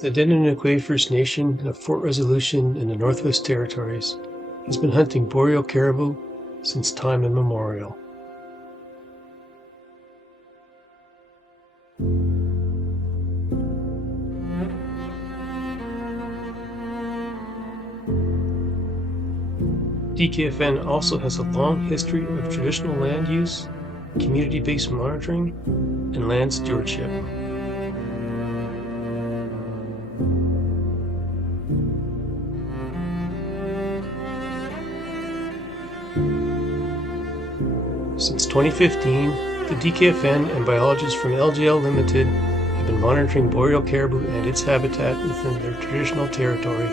The Denonakwe First Nation of Fort Resolution in the Northwest Territories has been hunting boreal caribou since time immemorial. DKFN also has a long history of traditional land use, community-based monitoring, and land stewardship. Since 2015, the DKFN and biologists from LGL Limited have been monitoring boreal caribou and its habitat within their traditional territory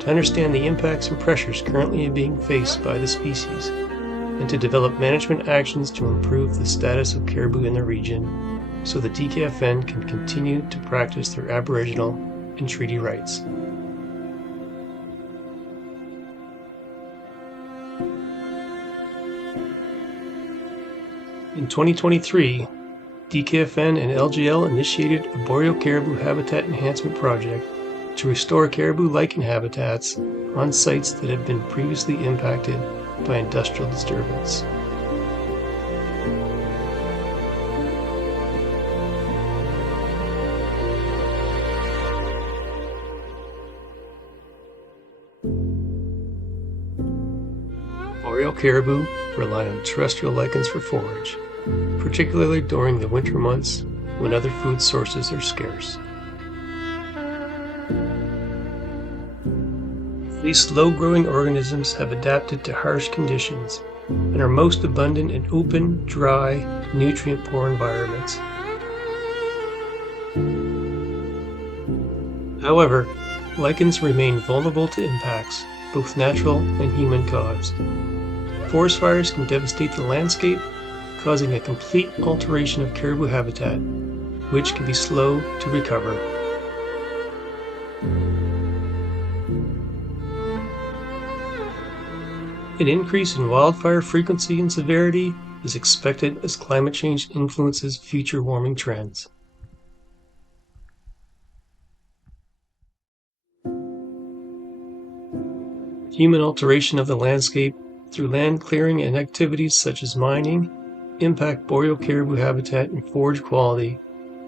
to understand the impacts and pressures currently being faced by the species, and to develop management actions to improve the status of caribou in the region so the DKFN can continue to practice their Aboriginal and treaty rights. In 2023, DKFN and LGL initiated a boreal caribou habitat enhancement project to restore caribou lichen habitats on sites that have been previously impacted by industrial disturbance. Boreal caribou rely on terrestrial lichens for forage, particularly during the winter months when other food sources are scarce. These slow-growing organisms have adapted to harsh conditions and are most abundant in open, dry, nutrient-poor environments. However, lichens remain vulnerable to impacts, both natural and human-caused. Forest fires can devastate the landscape, causing a complete alteration of caribou habitat, which can be slow to recover. An increase in wildfire frequency and severity is expected as climate change influences future warming trends. Human alteration of the landscape through land clearing and activities such as mining impact boreal caribou habitat and forage quality,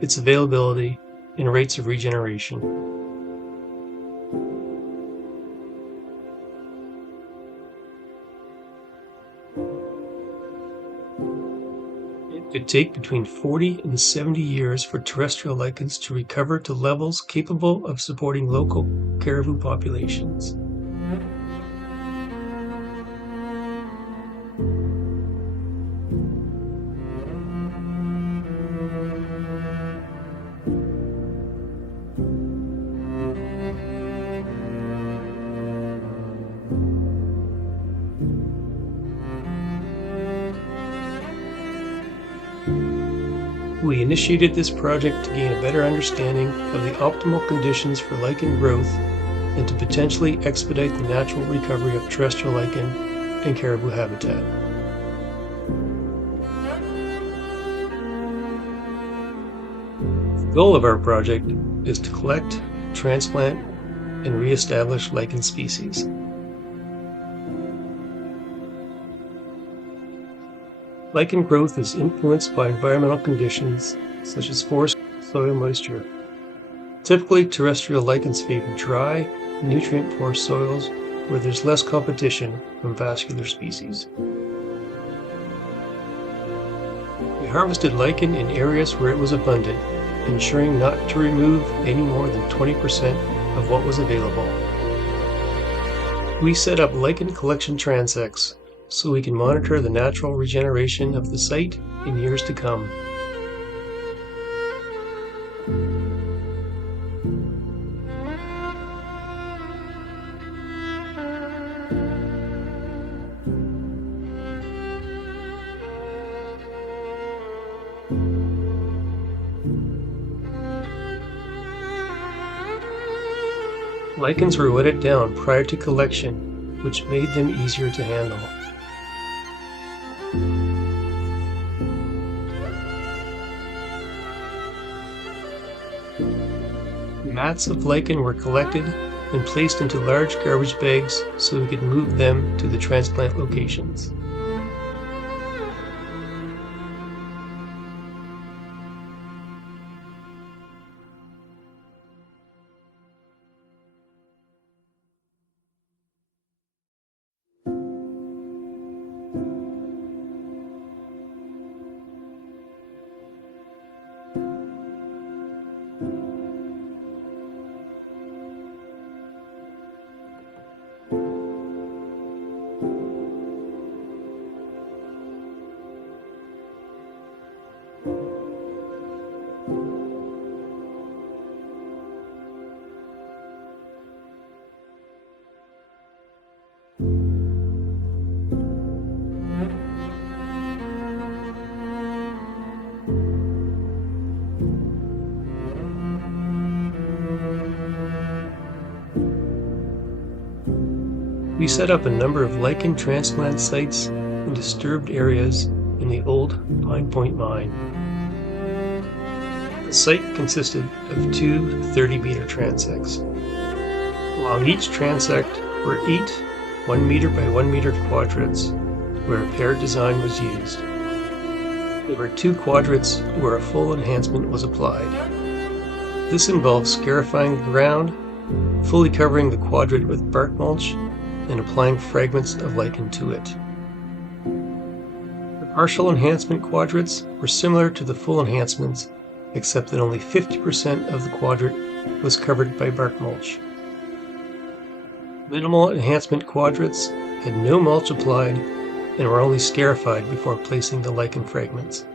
its availability, and rates of regeneration. It could take between 40 and 70 years for terrestrial lichens to recover to levels capable of supporting local caribou populations. We initiated this project to gain a better understanding of the optimal conditions for lichen growth and to potentially expedite the natural recovery of terrestrial lichen and caribou habitat. The goal of our project is to collect, transplant, and re-establish lichen species. Lichen growth is influenced by environmental conditions such as forest soil moisture. Typically, terrestrial lichens favor dry, nutrient-poor soils where there's less competition from vascular species. We harvested lichen in areas where it was abundant, ensuring not to remove any more than 20% of what was available. We set up lichen collection transects so we can monitor the natural regeneration of the site in years to come. Lichens were wetted down prior to collection, which made them easier to handle. Mats of lichen were collected and placed into large garbage bags so we could move them to the transplant locations. We set up a number of lichen transplant sites in disturbed areas in the old Pine Point mine. The site consisted of two 30-meter transects. Along each transect were 8 1-meter by 1-meter quadrats where a paired design was used. There were 2 quadrats where a full enhancement was applied. This involved scarifying the ground, fully covering the quadrant with bark mulch, and applying fragments of lichen to it. The partial enhancement quadrats were similar to the full enhancements, except that only 50% of the quadrant was covered by bark mulch. Minimal enhancement quadrats had no mulch applied and were only scarified before placing the lichen fragments.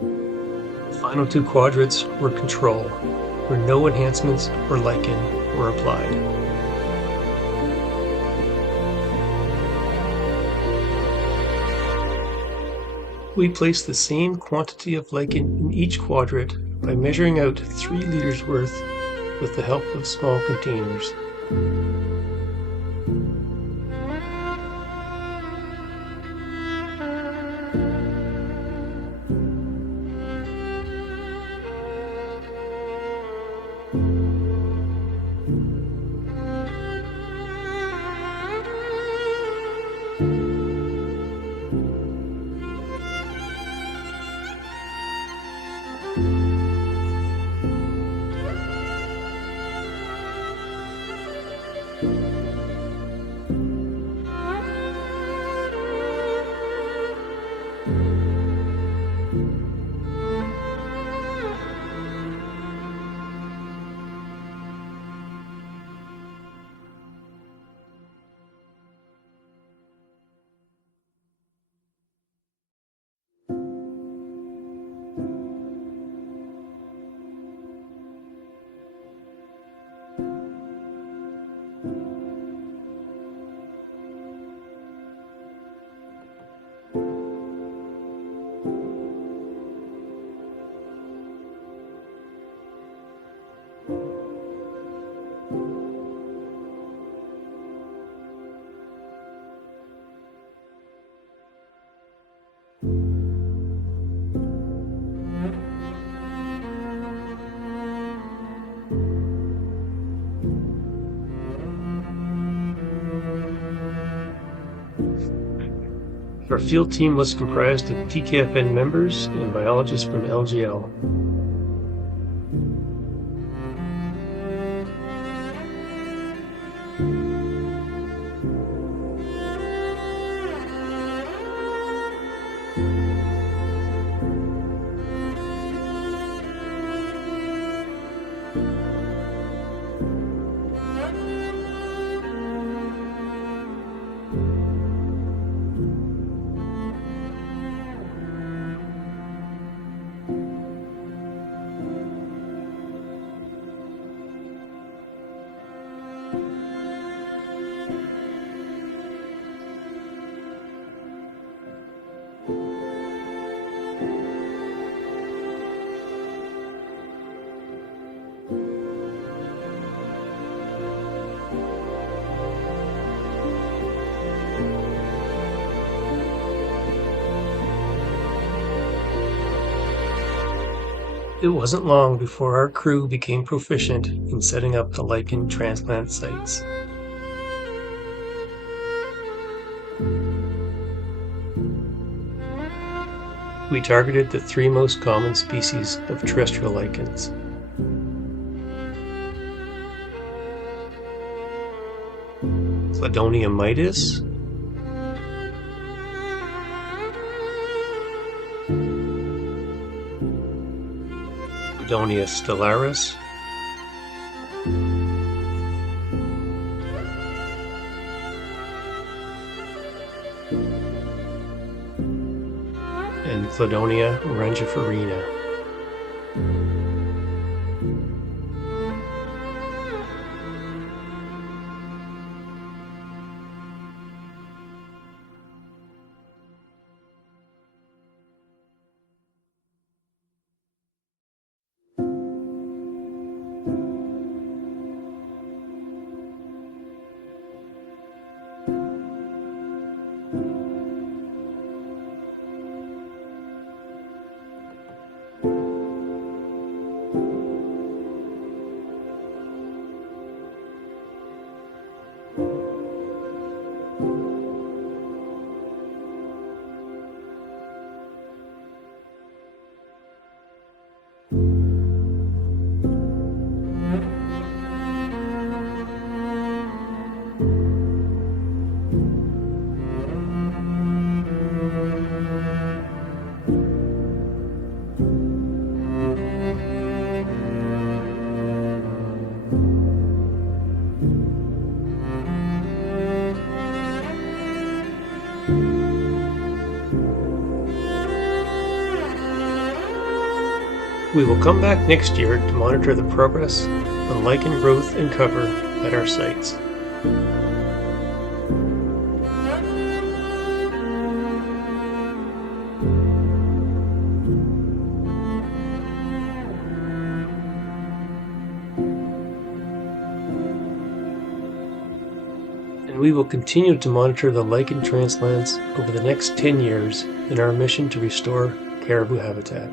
The final 2 quadrats were control, where no enhancements or lichen were applied. We placed the same quantity of lichen in each quadrant by measuring out 3 liters worth with the help of small containers. Our field team was comprised of DKFN members and biologists from LGL. It wasn't long before our crew became proficient in setting up the lichen transplant sites. We targeted the 3 most common species of terrestrial lichens. Cladonia mitis, Cladonia stellaris, and Cladonia rangiferina. We will come back next year to monitor the progress on lichen growth and cover at our sites. And we will continue to monitor the lichen transplants over the next 10 years in our mission to restore caribou habitat.